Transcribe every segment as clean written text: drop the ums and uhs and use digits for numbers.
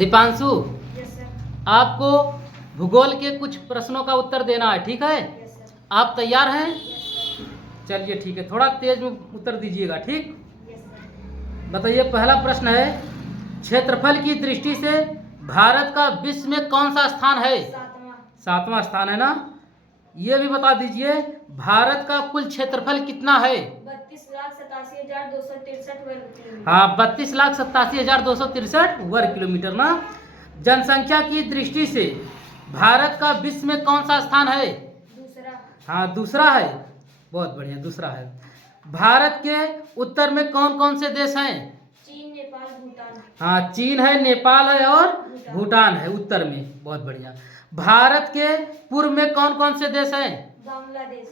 Deepanshu, yes sir. आपको भूगोल के कुछ प्रश्नों का उत्तर देना है, ठीक है? Yes sir. आप तैयार हैं? Yes sir. चलिए ठीक है, थोड़ा तेज में उत्तर दीजिएगा, ठीक? Yes sir. बताइए, पहला प्रश्न है, क्षेत्रफल की दृष्टि से भारत का विश्व में कौन सा स्थान है? 7वां। 7वां स्थान है ना? ये भी बता दीजिए, भारत का कुल क्षेत्रफल कितना है? 32,87,263 वर्ग किलोमीटर। हाँ, 32,87,263 वर्ग किलोमीटर ना? जनसंख्या की दृष्टि से भारत का विश्व में कौन सा स्थान है? दूसरा। हाँ, दूसरा है। बहुत बढ़िया, दूसरा है। भारत के उत्तर में कौन कौन से देश हैं? चीन, नेपाल, भूटान। हाँ, चीन है, नेपाल है और भूटान है उत्तर में। बहुत बढ़िया। भारत के पूर्व में कौन कौन से देश हैं? बांग्लादेश।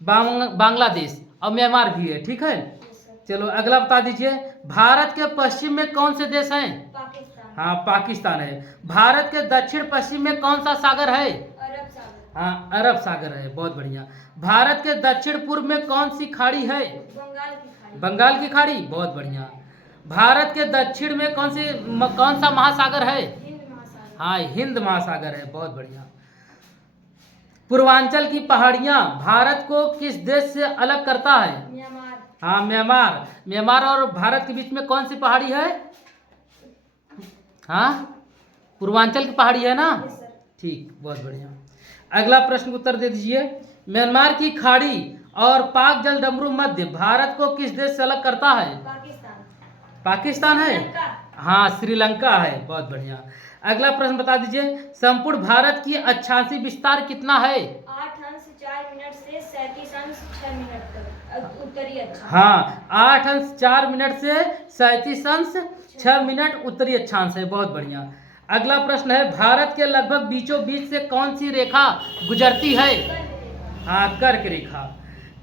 बांग्लादेश और म्यांमार भी है, ठीक है? Yes sir. चलो अगला बता दीजिए, भारत के पश्चिम में कौन से देश हैं? पाकिस्तान। हाँ, पाकिस्तान है। भारत के दक्षिण पश्चिम में कौन सा सागर है? अरब सागर। हाँ, अरब सागर है। बहुत बढ़िया। भारत के दक्षिण पूर्व में कौन सी खाड़ी है? बंगाल की खाड़ी। बंगाल की खाड़ी। बहुत बढ़िया। भारत के दक्षिण में कौन सा महासागर है? हिंद महासागर। हाँ, हिंद महासागर है। बहुत बढ़िया। पूर्वांचल की पहाड़ियां भारत को किस देश से अलग करता है? म्यांमार। हाँ, म्यांमार। म्यांमार और भारत के बीच में कौन सी पहाड़ी है? हाँ, पूर्वांचल की पहाड़ी है ना? Yes sir. ठीक, बहुत बढ़िया। अगला प्रश्न उत्तर दे दीजिए, म्यांमार की खाड़ी और पाक जलडमरू मध्य भारत को किस देश से अलग करता है? पाकिस्तान। पाकिस्तान है? श्रीलंका। हाँ, श्रीलंका है। बहुत बढ़िया। अगला प्रश्न बता दीजिए, संपूर्ण भारत की अक्षांशीय विस्तार कितना है? 8 अंश 4 मिनट से 37 अंश 6 मिनट तक उत्तरी अक्षांश। हाँ, 8 अंश 4 मिनट से 37 अंश 6 मिनट उत्तरी अक्षांश है। बहुत बढ़िया। अगला प्रश्न है, भारत के लगभग बीचों बीच से कौन सी रेखा गुजरती है? हाँ, कर्क रेखा।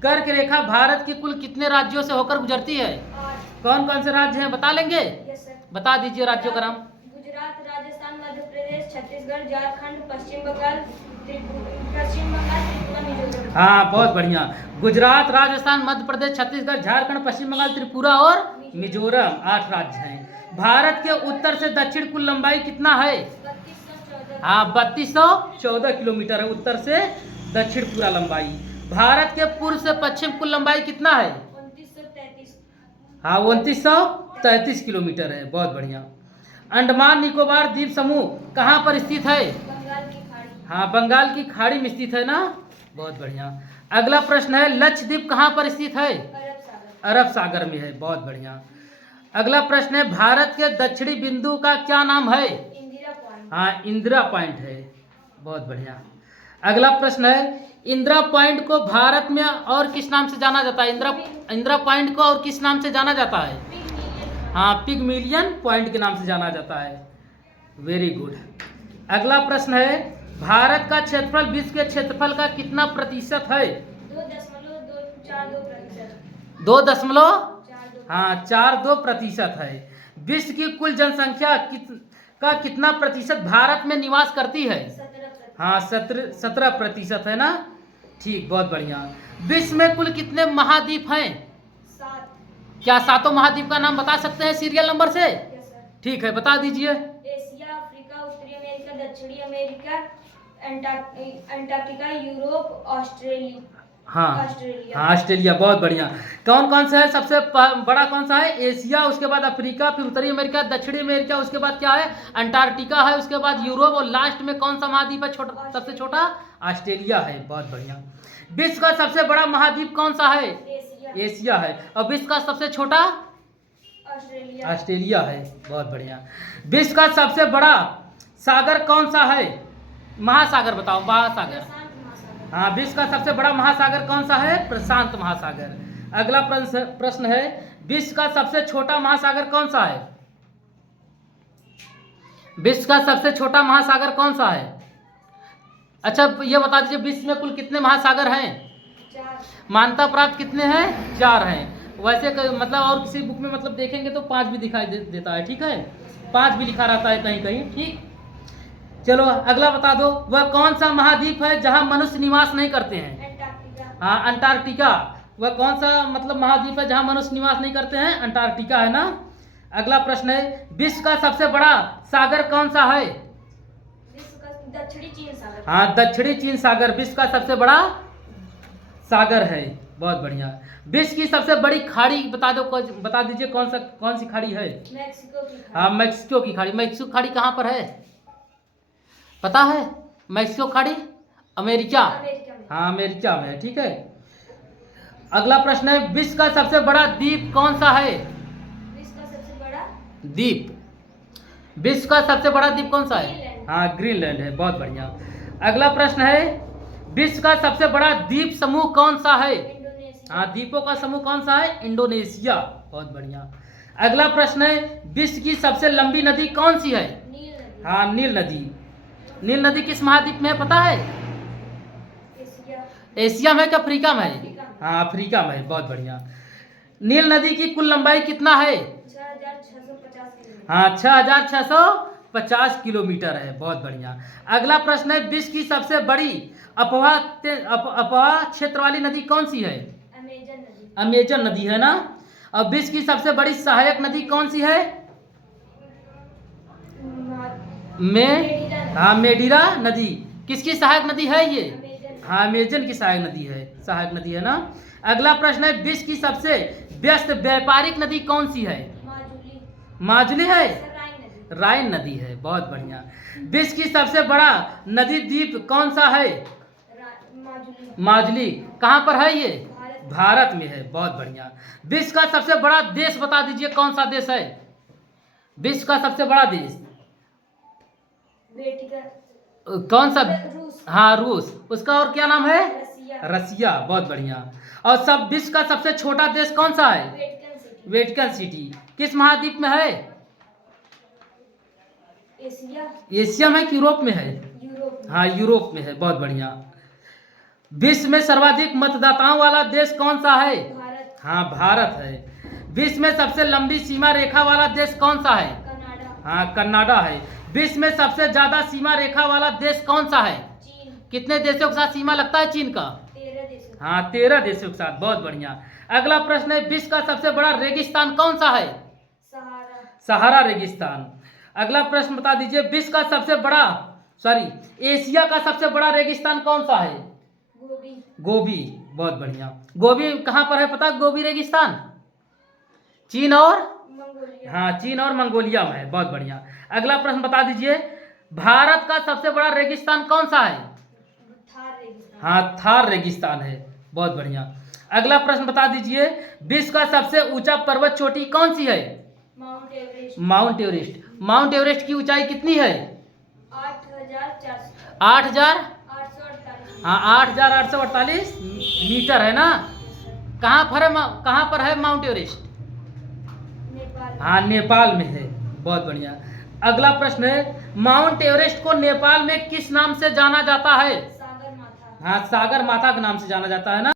कर्क रेखा भारत के कुल कितने राज्यों से होकर गुजरती है? 8। कौन कौन से राज्य हैं, बता लेंगे? Yes sir. बता दीजिए राज्यों का नाम। गुजरात, राजस्थान, मध्य प्रदेश, छत्तीसगढ़, झारखंड, पश्चिम बंगाल, त्रिपुरा, मिजोरम। हाँ, बहुत बढ़िया। गुजरात, राजस्थान, मध्य प्रदेश, छत्तीसगढ़, झारखंड, पश्चिम बंगाल, त्रिपुरा और मिजोरम, 8 राज्य हैं। भारत के उत्तर से दक्षिण कुल लंबाई कितना है? 3214। हाँ, 3214 किलोमीटर है उत्तर से दक्षिण पूरा लंबाई। भारत के पूर्व से पश्चिम कुल लंबाई कितना है? 2933। हाँ, 2933 किलोमीटर है। बहुत बढ़िया। अंडमान निकोबार द्वीप समूह कहाँ पर स्थित है? बंगाल की खाड़ी। हाँ, बंगाल की खाड़ी में स्थित है ना? बहुत बढ़िया। अगला प्रश्न है, लक्षद्वीप कहाँ पर स्थित है? अरब सागर। अरब सागर में है। बहुत बढ़िया। अगला प्रश्न है, भारत के दक्षिणी बिंदु का क्या नाम है? इंदिरा पॉइंट। हाँ, इंदिरा पॉइंट है। बहुत बढ़िया। अगला प्रश्न है, इंदिरा पॉइंट को भारत में और किस नाम से जाना जाता है? इंदिरा पॉइंट को और किस नाम से जाना जाता है? हाँ, पिगमिलियन पॉइंट के नाम से जाना जाता है। Very good. अगला प्रश्न है, भारत का क्षेत्रफल विश्व के क्षेत्रफल का कितना प्रतिशत है? 2.242%। 2.42 हाँ, 42% है। विश्व की कुल जनसंख्या का कितना प्रतिशत भारत में निवास करती है? 17%। हाँ, 17% है ना? ठीक, बहुत बढ़िया। विश्व में कुल कितने महाद्वीप हैं? 7। क्या सातों महाद्वीप का नाम बता सकते हैं सीरियल नंबर से? Yes sir. ठीक है, बता दीजिए। एशिया, अफ्रीका, उत्तरी अमेरिका, दक्षिणी अमेरिका, अंटार्कटिका, यूरोप, ऑस्ट्रेलिया। हाँ, ऑस्ट्रेलिया। बहुत बढ़िया। कौन कौन सा है? सबसे बड़ा कौन सा है? एशिया, उसके बाद अफ्रीका, फिर उत्तरी अमेरिका, दक्षिणी अमेरिका, उसके बाद क्या है? अंटार्कटिका है, उसके बाद यूरोप और लास्ट में कौन सा महाद्वीप है छोटा, सबसे छोटा? ऑस्ट्रेलिया है। बहुत बढ़िया। विश्व का सबसे बड़ा महाद्वीप कौन सा है? एशिया है। और विश्व का सबसे छोटा? ऑस्ट्रेलिया है। बहुत बढ़िया। विश्व का सबसे बड़ा सागर कौन सा है? महासागर बताओ। महासागर। हाँ, विश्व का सबसे बड़ा महासागर कौन सा है? प्रशांत महासागर। अगला प्रश्न है, विश्व का सबसे छोटा महासागर कौन सा है? विश्व का सबसे छोटा महासागर कौन सा है? अच्छा, ये बता दीजिए, विश्व में कुल कितने महासागर हैं? 4। मान्यता प्राप्त कितने हैं? 4 हैं। वैसे मतलब और किसी बुक में मतलब देखेंगे तो 5 भी दिखाई देता है, ठीक है? 5 भी लिखा रहता है कहीं कहीं, ठीक। चलो अगला बता दो, वह कौन सा महाद्वीप है जहां मनुष्य निवास नहीं करते हैं? अंटार्कटिका। हाँ, अंटार्कटिका। वह कौन सा मतलब महाद्वीप है जहां मनुष्य निवास नहीं करते हैं? अंटार्कटिका है ना? अगला प्रश्न है, विश्व का सबसे बड़ा सागर कौन सा है? विश्व का दक्षिणी चीन सागर। हाँ, दक्षिणी चीन सागर विश्व का सबसे बड़ा सागर है। बहुत बढ़िया। विश्व की सबसे बड़ी खाड़ी बता दीजिए कौन सी खाड़ी है? मैक्सिको की खाड़ी। हाँ, मैक्सिको की खाड़ी। मैक्सिको खाड़ी कहाँ पर है पता है? मैक्सिको खाड़ी अमेरिका। अमेरिका में। हाँ, अमेरिका में है। ठीक है। अगला प्रश्न है, विश्व का सबसे बड़ा द्वीप कौन सा है? विश्व का सबसे बड़ा द्वीप, विश्व का सबसे बड़ा द्वीप कौन सा है? ग्रीनलैंड। हाँ, ग्रीनलैंड है। बहुत बढ़िया। अगला प्रश्न है, विश्व का सबसे बड़ा द्वीप समूह कौन सा है? इंडोनेशिया। हाँ, द्वीपों का समूह कौन सा है? इंडोनेशिया। बहुत बढ़िया। अगला प्रश्न है, विश्व की सबसे लंबी नदी कौन सी है? नील नदी। हाँ, नील नदी। नील नदी किस महाद्वीप में है पता है? एशिया। एशिया में कि अफ्रीका में है? अफ्रीका में। हाँ, अफ्रीका में है। बहुत बढ़िया। नील नदी की कुल लंबाई कितना है? 6650 किलोमीटर। हाँ, 6650 किलोमीटर है। बहुत बढ़िया। अगला प्रश्न है, विश्व की सबसे बड़ी अपवाह क्षेत्र वाली नदी कौन सी है? अमेजन नदी। अमेजन नदी है ना। और विश्व की सबसे बड़ी सहायक नदी कौन सी है? मेडीरा नदी। हाँ, मेडीरा नदी। किसकी सहायक नदी है ये? अमेजन। हाँ, अमेजन की सहायक नदी है ना। अगला प्रश्न है, विश्व की सबसे व्यस्त व्यापारिक नदी कौन सी है? माजुली। माजुली है। राइन नदी। राइन नदी है। बहुत बढ़िया। विश्व की सबसे बड़ा नदी द्वीप कौन सा है? माजुली। माजुली कहाँ पर है ये? भारत। भारत में है। बहुत बढ़िया। विश्व का सबसे बड़ा देश बता दीजिए कौन सा देश है? विश्व का सबसे बड़ा देश वेटिकन। कौन सा? रूस। हाँ, रूस। उसका और क्या नाम है? रसिया। रसिया। बहुत बढ़िया। और विश्व का सबसे छोटा देश कौन सा है? Vatican city. वेटिकन सिटी किस महाद्वीप में है? एशिया। एशिया में कि यूरोप में है? यूरोप में। हाँ, यूरोप में है। बहुत बढ़िया। विश्व में सर्वाधिक मतदाताओं वाला देश कौन सा है? भारत। हाँ, भारत है। विश्व में सबसे लंबी सीमा रेखा वाला देश कौन सा है? कनाडा। हाँ, कनाडा है। विश्व में सबसे ज्यादा सीमा रेखा वाला देश कौन सा है? चीन। कितने देशों के साथ सीमा लगता है चीन का? 13 देशों। हाँ, 13 देशों के साथ। बहुत बढ़िया। अगला प्रश्न है, विश्व का सबसे बड़ा रेगिस्तान कौन सा है? सहारा। सहारा रेगिस्तान। अगला प्रश्न बता दीजिए, विश्व का सबसे बड़ा एशिया का सबसे बड़ा रेगिस्तान कौन सा है? गोबी। गोबी। बहुत बढ़िया। गोबी कहाँ पर है पता? गोबी रेगिस्तान चीन और मंगोलिया। हाँ, चीन और मंगोलिया में है। बहुत बढ़िया। अगला प्रश्न बता दीजिए, भारत का सबसे बड़ा रेगिस्तान कौन सा है? थार रेगिस्तान। हाँ, थार रेगिस्तान है। बहुत बढ़िया। अगला प्रश्न बता दीजिए, विश्व का सबसे ऊंचा पर्वत चोटी कौन सी है? Mount Everest. Mount Everest. Mount Everest की ऊंचाई कितनी है? 8400। 8848। हाँ, 8848 मीटर है ना। कहाँ पर है माउंट एवरेस्ट? नेपाल। हाँ, नेपाल में है। बहुत बढ़िया। अगला प्रश्न है, माउंट एवरेस्ट को नेपाल में किस नाम से जाना जाता है? सागर माथा। हाँ, सागर माथा के नाम से जाना जाता है ना।